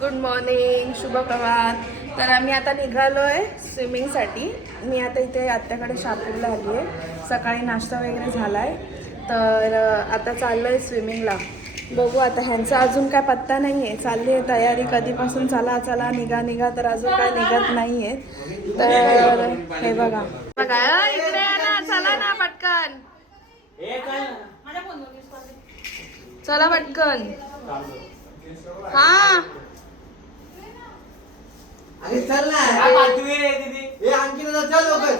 Good morning, शुभ प्रभात. तर आम्ही आता निघालो आहे स्विमिंगसाठी. मी आता इथे आत्याकडे शापूरला आली आहे. सकाळी नाश्ता वगैरे झाला आहे, तर आता चाललो आहे स्विमिंगला. बघू आता, ह्यांचा अजून काय पत्ता नाही आहे. चालली आहे तयारी कधीपासून, चला चला निघा निघा, तर अजून काय निघत नाही आहे. तर हे बघा बघा, इकडे या ना, चला ना पटकन, चला पटकन. हा अरे चल ना, हे आणखी चल लवकर.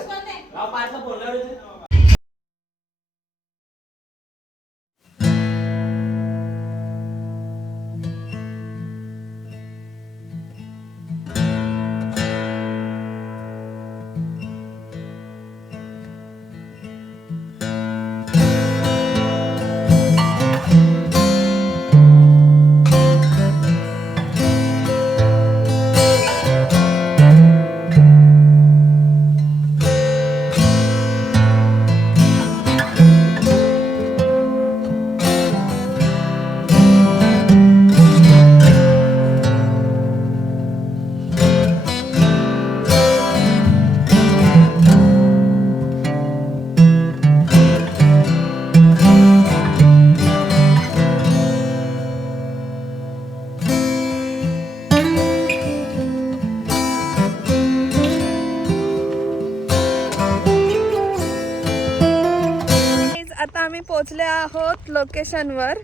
आता आम्ही पोचले आहोत लोकेशनवर.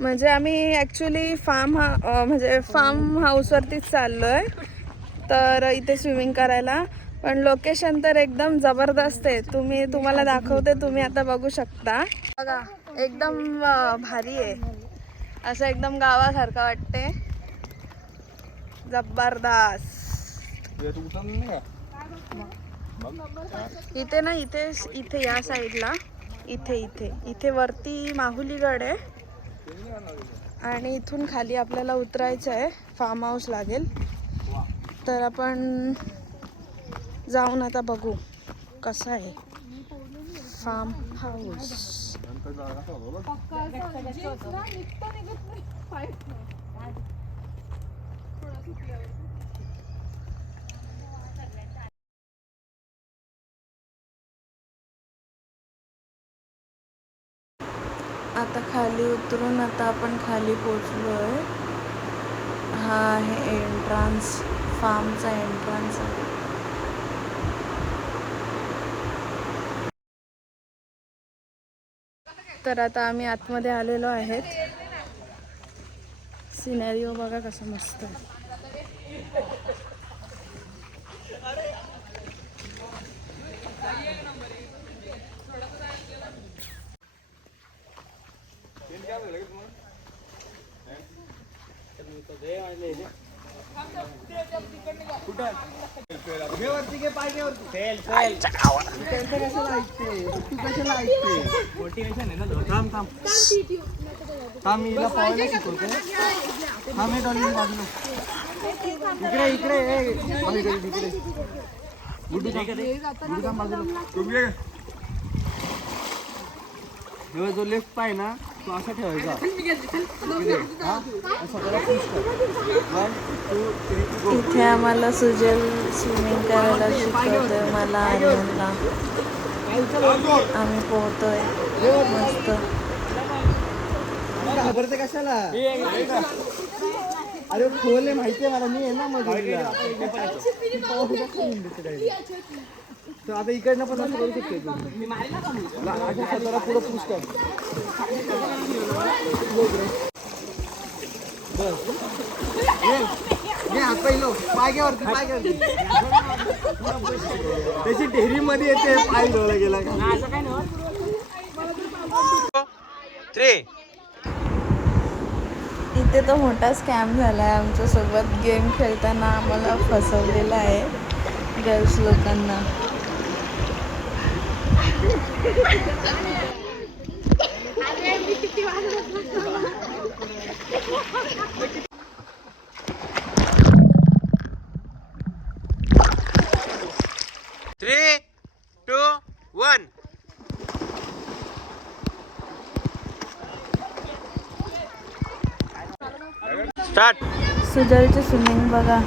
म्हणजे आम्ही ॲक्च्युली फार्म हाऊसवरतीच चाललो आहे, तर इथे स्विमिंग करायला. पण लोकेशन तर एकदम जबरदस्त आहे. तुम्हाला दाखवते, तुम्ही आता बघू शकता. बघा एकदम भारी आहे, असं एकदम गावासारखं वाटते. जबरदस्त. इथे ना, इथे या साईडला इथे वरती माहुलीगड आहे, आणि इथून खाली आपल्याला उतरायचं आहे. फार्म हाऊस लागेल, तर आपण जाऊन आता बघू कसं आहे फार्म हाऊस. आता खाली उतरून आता आपण खाली पोचलो आहे. हा आहे एंट्रन्स, फार्मचा एंट्रन्स आहे. तर आता आम्ही आतमध्ये आलेलो आहेत. सिनेरिओ बघा कसं मस्त आहे. जो लेफ्ट पाय ना, तो असा ठेवायचा. इथे आम्हाला सुजल स्विमिंग करायला शिकवतोय, मला आनंदला. आम्ही पोहतोय मस्त. घाबरते कशाला? अरे खोल माहितीये मला, मी आहे ना मग. तर आता इकडनं पण असं करू शकते तू. अशा स्वतःला पुढं पुश कर. हात पहिलो, पाय घ्यावरती, पाय घ्यावरती. त्याची ढेरी मध्ये येते, पाय धुवायला गेला का. 3 इथे तो मोठा स्कॅम झाला आहे आमच्यासोबत. गेम खेळताना आम्हाला फसवलेला आहे गर्ल्स लोकांना. Three, 2, 1. स्टार्ट. सुजलची स्विमिंग बघा.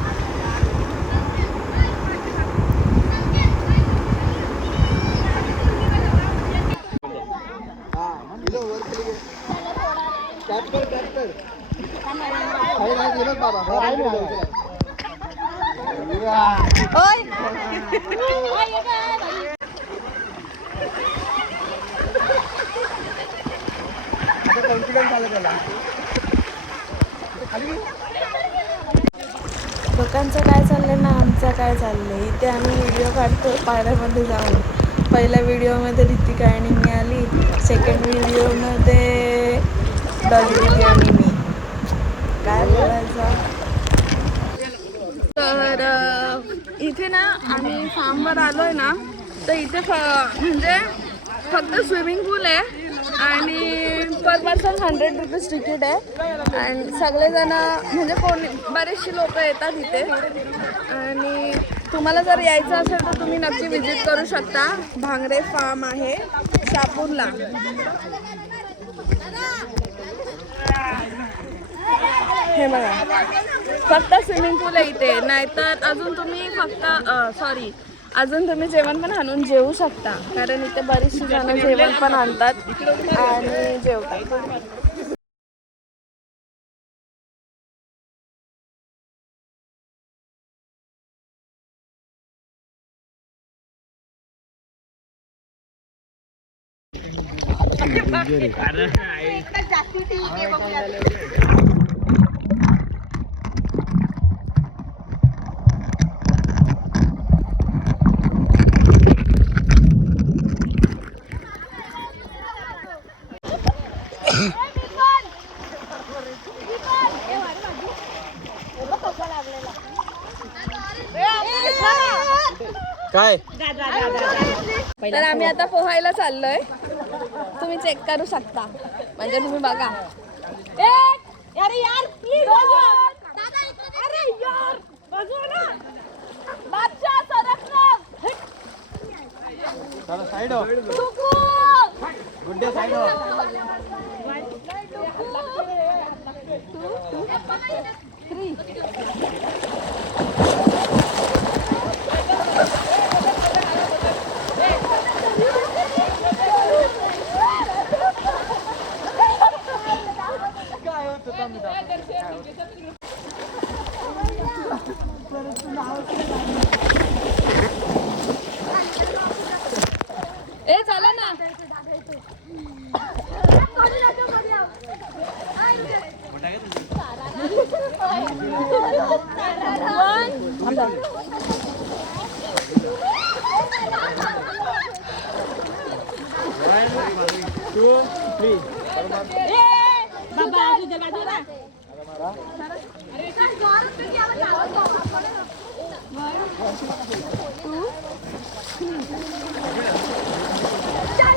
लोकांचं काय चाललंय ना आमचं काय चाललंय. इथे आम्ही व्हिडिओ काढतो पायऱ्यामध्ये जाऊन. पहिल्या व्हिडिओमध्ये रितिका आणि मी आली, सेकंड व्हिडिओमध्ये डॉली दीदी आणि मी. काय बोलायचं. तर इथे ना आम्ही फार्मवर आलोय ना, तर इथे म्हणजे फक्त स्विमिंग पूल आहे आणि पर पर्सन 100 रुपीज तिकीट आहे. आणि सगळेजण म्हणजे बरेचसे लोक येतात इथे. आणि तुम्हाला जर यायचं असेल तर तुम्ही नक्की विजिट करू शकता. भांगरे फार्म आहे शापूरला. हे बघा फक्त स्विमिंग पूल आहे इथे. नाहीतर अजून तुम्ही अजून तुम्ही जेवण पण आणून जेवू शकता, कारण इथे बरीचशी जण जेवण पण आणतात आणि जेवतात. काय तर आम्ही आता पोहायला चाललोय. तुम्ही चेक करू शकता, म्हणजे तुम्ही बघा. साइड हो गुड्डे साइड हो. ए चला ना.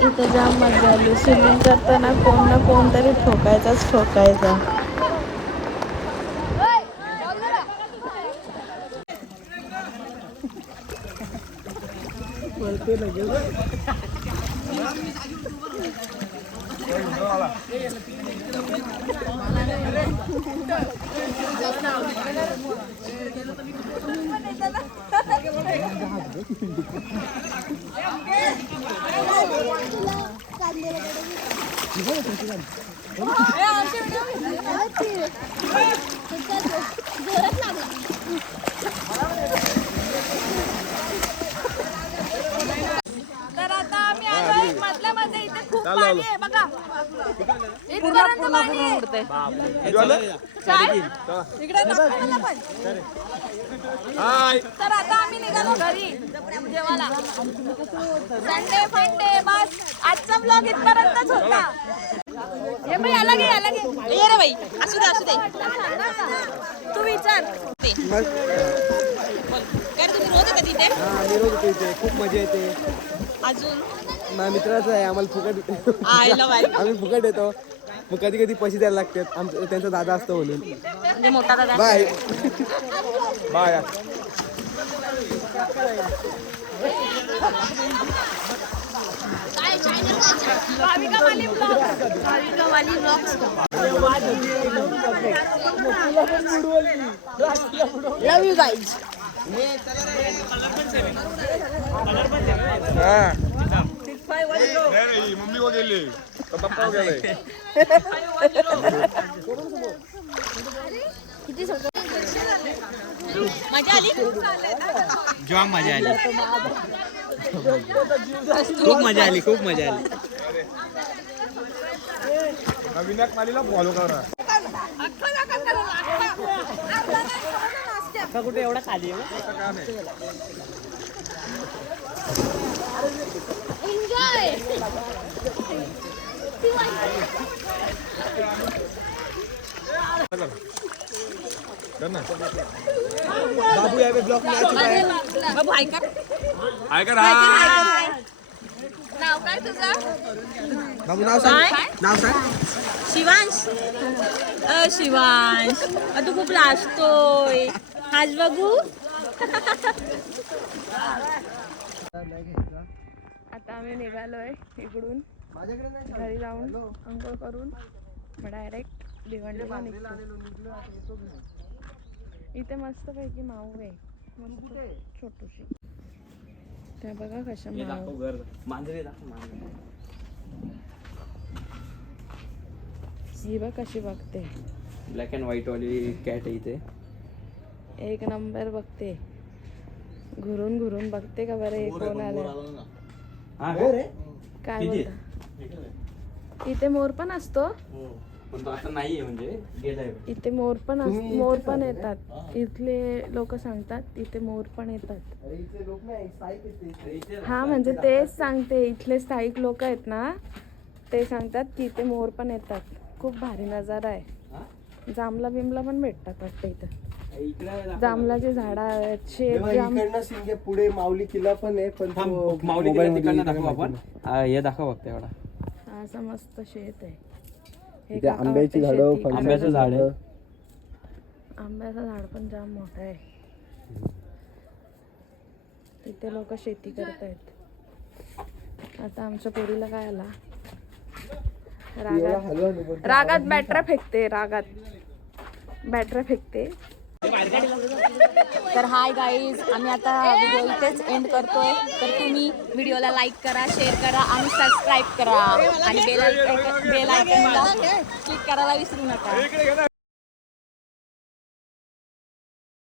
इथं जाम मजा आली. स्विमिंग करताना कोण ना कोणतरी ठोकायचा. तर आता आम्ही आलोय मधल्यामध्ये. इथे खूप पाणी आहे बघा. इथपर्यंत पाणी आहे. इकडे दाखवा मला पण. तर आता आम्ही निघालो घरी जेवायला. संडे फंडे बस आजचा ब्लॉग इथपर्यंतच होता. ये बाई आला गे ये रे बाई. असू दे तू विचार. काय तुम्ही रोज येता तिथे? रोज येतो इथे. खूप मजा येते. अजून माझ्या मित्राचं आहे. आम्हाला फुकट आम्ही फुकट येतो. मग कधी कधी पैसे द्यायला लागतात. त्यांचा दादा असतो म्हणून. म्हणजे मोठा दादा. Bye bye. Love you guys. Mummy को गेली पप्पा को गेले. मजा आली. जाम मजा आली. खूप मजा आली. खूप मजा आली. विनायक मालीला फॉलो करा. कुठे एवढा खाली बाबू यावे ब्लॉक में आ चुका है. बाबू ऐका. ऐका नाव काय तुझं? बाबू नाव सांग. नाव सांग. शिवांश. शिवांश तू खूप लाजतोय. आज बघू. आता आम्ही निघालोय इकडून घरी जाऊन अंघोळ करून मग डायरेक्ट भिवंडीला निघतो. इथे मस्त पैकी माऊ आहे मस्त छोटूशी. त्या बघा कशा माऊ. ही बघ कशी बघते. ब्लॅक अँड व्हाईट वाली कॅट आहे इथे. एक नंबर बघते. घुरून घुरून बघते का बरं हे कोण आलं. काय बोलता. इथे मोर पण असतो. पण तो आता नाहीये म्हणजे गेलाय. इथे मोर पण येतात. इथले लोक सांगतात इथे मोर पण येतात. हा म्हणजे तेच सांगते. इथले स्थायिक लोक आहेत ना ते सांगतात की इथे मोर पण येतात. खूप भारी नजारा आहे. जांभला बिमला पण भेटतात वाटतं इथं. जांभलाचे झाड आहेत. शेत जाम. सिंगे पुढे माऊली किल्ला पण आहे. पण माऊली किल्ला दाखवू आपण. हे दाखव फक्त एवढा. असं मस्त शेत आहे. हे इथे काका आंब्याची वाटतं झाडं, शेती करतात. आंब्याचं झाड आहे. आंब्याचं झाड पण जाम मोठं आहे. इथे लोक शेती करतायत. आता आमच्या पोरीला काय आला रागात बॅटरा फेकते. बॅटरा फेकते. तर हाय गाईज, आम्ही आता व्हिडिओ इथेच एंड करतोय. तर तुम्ही व्हिडिओला लाईक करा, शेअर करा आणि सबस्क्राईब करा आणि बेल आयकॉनला क्लिक करायला विसरू नका.